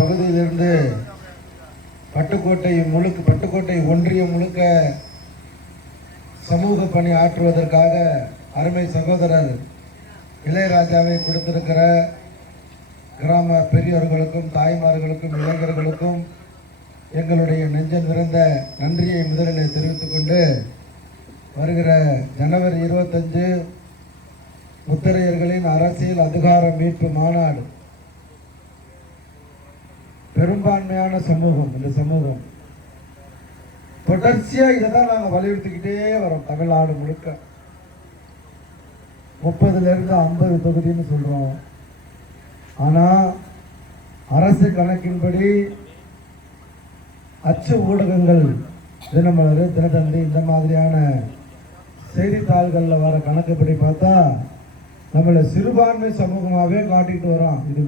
பகுதியிலிருந்து பட்டுக்கோட்டை ஒன்றியம் முழுக்க சமூக பணி ஆற்றுவதற்காக அருமை சகோதரர் இளையராஜாவை கொடுத்திருக்கிற கிராம பெரியோர்களுக்கும் தாய்மார்களுக்கும் இளைஞர்களுக்கும் எங்களுடைய நெஞ்சம் நிறைந்த நன்றியை முதலில் தெரிவித்துக் கொண்டு வருகிற ஜனவரி 25 முத்தரையர்களின் அரசியல் அதிகார மீட்பு மாநாடு. பெரும்பான்மையான சமூகம், இந்த சமூகம் தொடர்ச்சியா இதைதான் நாங்கள் வலியுறுத்திக்கிட்டே வரோம். தமிழ்நாடு முழுக்க 30லிருந்து 50 தொகுதின்னு சொல்றோம். ஆனா அரசு கணக்கின்படி அச்சு ஊடகங்கள், தினமலர், தினத்தந்தி, இந்த மாதிரியான செய்தித்தாள்களில் வர கணக்குப்படி பார்த்தா நம்மளை சிறுபான்மை சமூகமாகவே காட்டிட்டு வரோம். இது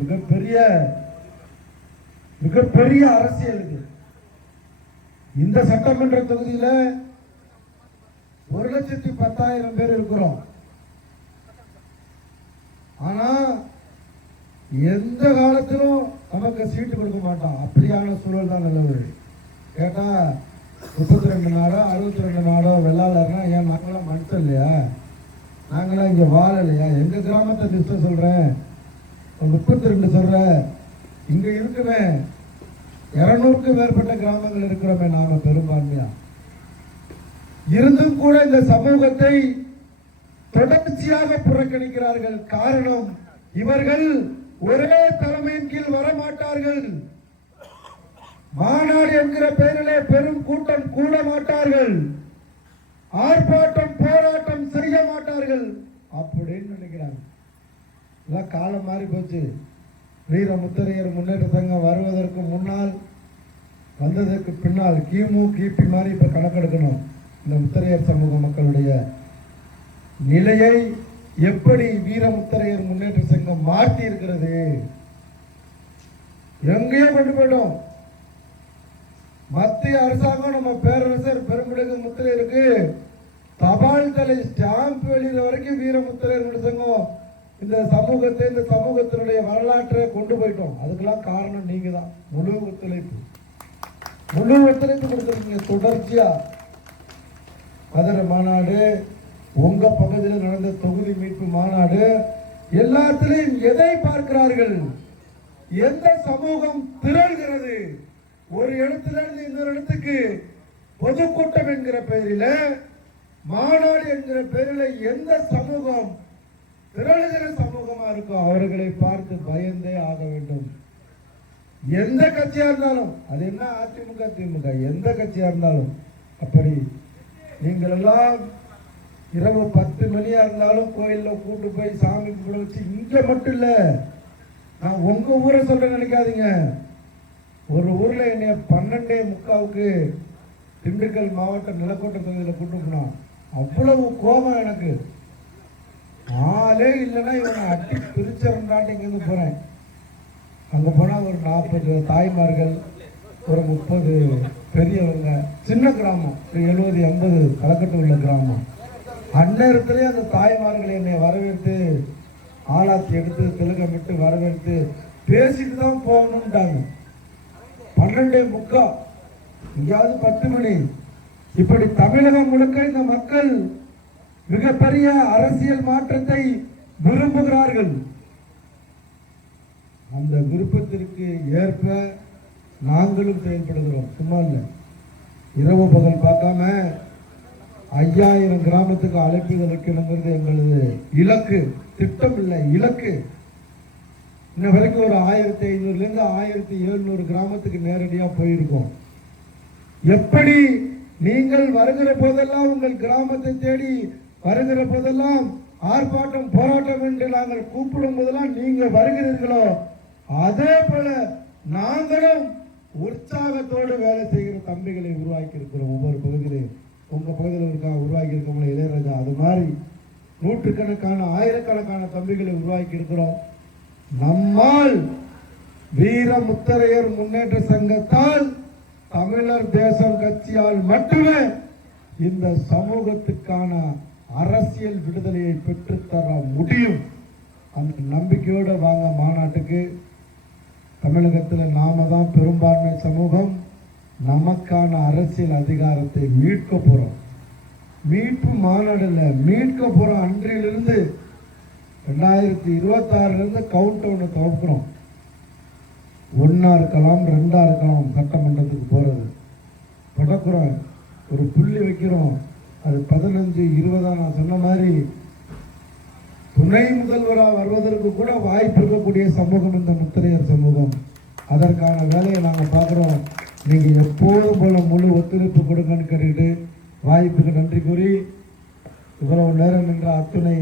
மிகப்பெரிய அரசியல். இது இந்த சட்டமன்ற தொகுதியில 1,10,000 பேர் இருக்கிறோம். ஆனா எந்த காலத்திலும் நமக்கு சீட்டு கொடுக்க மாட்டோம். அப்படியான சூழல் தான் நல்லது. கேட்டா 32 நாடோ 62 நாடோ வெள்ளாளர்னா ஏன் நாங்களாம் மனுஷன் இல்லையா? நாங்களாம் இங்க வாழலையா? எங்க கிராமத்தை லிஸ்ட் சொல்றேன், 32 சொல்றேன். இங்க இருக்குமே 200க்கும் மேற்பட்ட கிராமங்கள் இருக்கிறோமே நாம பெரும்பான்மையா. இருந்தும் கூட இந்த சமூகத்தை தொடர்ச்சியாக புறக்கணிக்கிறார்கள். காரணம், இவர்கள் ஒரே தலைமையின் கீழ் வரமாட்டார்கள். மாநாடு என்கிற பெயரிலே பெரும் கூட்டம் கூட மாட்டார்கள். ஆர்ப்பாட்டம் போராட்டம் செய்ய மாட்டார்கள் அப்படின்னு நினைக்கிறாங்க. காலம் மாறி போச்சு. வீர முத்தரையர் முன்னேற்ற சங்கம் வருவதற்கு முன்னால், வந்ததற்கு பின்னால், கிமு கிபி மாதிரி இப்ப கணக்கெடுக்கணும். இந்த முத்தரையர் சமூக மக்களுடைய நிலையை எப்படி வீர முத்தரையர் முன்னேற்ற சங்கம் மாற்றி இருக்கிறது. எங்கேயோ கொண்டு போயிட்டோம். மத்திய அரசாங்கம் நம்ம பேரரசர் பெரும்பிடுகு முத்தரையருக்கு தபால் தலை ஸ்டாம்ப் வெளியிற வரைக்கும் வீர முத்தரையர் சங்கம் இந்த சமூகத்தை, இந்த சமூகத்தினுடைய வரலாற்றை கொண்டு போயிட்டோம். அதுக்கெல்லாம் காரணம் நீங்க தான். முழு ஒத்துழைப்பு கொடுத்துருக்கீங்க. தொடர்ச்சியா மதுரை மாநாடு, உங்க பகுதியில் நடந்த தொகுதி மீட்பு மாநாடு, எல்லாத்திலையும் எதை பார்க்கிறார்கள்? எந்த சமூகம் திரள்கிறது? ஒரு இடத்துல இருந்து இன்னொரு இடத்துக்கு பொதுக்கூட்டம் என்கிற பெயரில, மாநாடு என்கிற பெயரில எந்த சமூகம் திரளுகிற சமூகமா இருக்கும் அவர்களை பார்த்து பயந்தே ஆக வேண்டும். எந்த கட்சியா இருந்தாலும், அது என்ன அதிமுக திமுக, எந்த கட்சியா இருந்தாலும் அப்படி. நீங்கள் எல்லாம் இரவு 10 மணியா இருந்தாலும் கோயில்ல கூட்டு போய் சாமி கும்பிட வச்சு, இங்க மட்டும் இல்ல, நான் உங்க ஊரை சொல்ற நினைக்காதீங்க. ஒரு ஊர்ல என்னைய 12:45 திண்டுக்கல் மாவட்டம் நிலக்கோட்டை தொகுதியில கூட்டு போனோம். அவ்வளவு கோபம் எனக்கு. ஆளே இல்லைன்னா இவனை அட்டி பிரிச்சிருந்தாண்டு இங்கிருந்து போறேன். அங்க போனா ஒரு 40 தாய்மார்கள், ஒரு 30 பெரியவங்க. சின்ன கிராமம், 70-80 கலக்கட்டு உள்ள கிராமம். அந்நேரத்திலே அந்த தாய்மார்கள் என்னை வரவேற்று ஆளாத்தி எடுத்து திலகமிட்டு வரவேற்று பேசிட்டு தான் போகணும்ட்டாங்க. 12:45, இங்கேயாவது 10 மணி. இப்படி தமிழகம் முழுக்க இந்த மக்கள் மிகப்பெரிய அரசியல் மாற்றத்தை விரும்புகிறார்கள். அந்த விருப்பத்திற்கு ஏற்ப நாங்களும் செயல்படுகிறோம். சும்மா இல்லை, இரவு பகல் பார்க்காம 5000 கிராமத்துக்கு அழைப்புகள் வைக்கணுங்கிறது எங்களது இலக்கு. திட்டம் இல்லை, இலக்கு. இன்ன வரைக்கும் ஒரு 1500லேருந்து 1700 கிராமத்துக்கு நேரடியா போயிருக்கோம். எப்படி நீங்கள் வருகிற போதெல்லாம் உங்கள் கிராமத்தை தேடி வருகிற போதெல்லாம் ஆர்ப்பாட்டம் போராட்டம் என்று நாங்கள் கூப்பிடும் போதெல்லாம் நீங்க வருகிறீர்களோ, அதே போல நாங்களும் உற்சாகத்தோடு வேலை செய்கிற தம்பிகளை உருவாக்கி இருக்கிறோம். ஒவ்வொரு பகுதியிலையும், உங்க பகுதியில் உருவாக்கி இருக்கோம்ல இளையராஜா, அது மாதிரி நூற்றுக்கணக்கான ஆயிரக்கணக்கான தம்பிகளை உருவாக்கி இருக்கிறோம். நம்மால் வீர முத்தரையர் முன்னேற்ற சங்கத்தால், தமிழர் தேசம் கட்சியால் மட்டுமே இந்த சமூகத்துக்கான அரசியல் விடுதலையை பெற்றுத்தர முடியும். அந்த நம்பிக்கையோடு வாங்க மாநாட்டுக்கு. தமிழகத்தில் நாம தான் பெரும்பான்மை சமூகம், நமக்கான அரசியல் அதிகாரத்தை மீட்க போறோம். மீட்பு மாநாடுல மீட்க போறோம். அன்றிலிருந்து 2026 கவுண்ட் டவுனை துவக்கிறோம். 1 இருக்கலாம், 2 இருக்கலாம், சட்டமன்றத்துக்கு போறது தொடக்குறோம். ஒரு புள்ளி வைக்கிறோம். அது 15, 20 நான் சொன்ன மாதிரி துணை முதல்வராக வருவதற்கு கூட வாய்ப்பு இருக்கக்கூடிய சமூகம் இந்த முத்திரையர் சமூகம். அதற்கான வேலையை நாங்கள் பார்க்குறோம். நீங்கள் எப்போதும் போல முழு ஒத்துழைப்பு கொடுங்கன்னு கேட்டுக்கிட்டு வாய்ப்புக்கு நன்றி கூறி இவ்வளவு நேரம் என்ற அத்துணை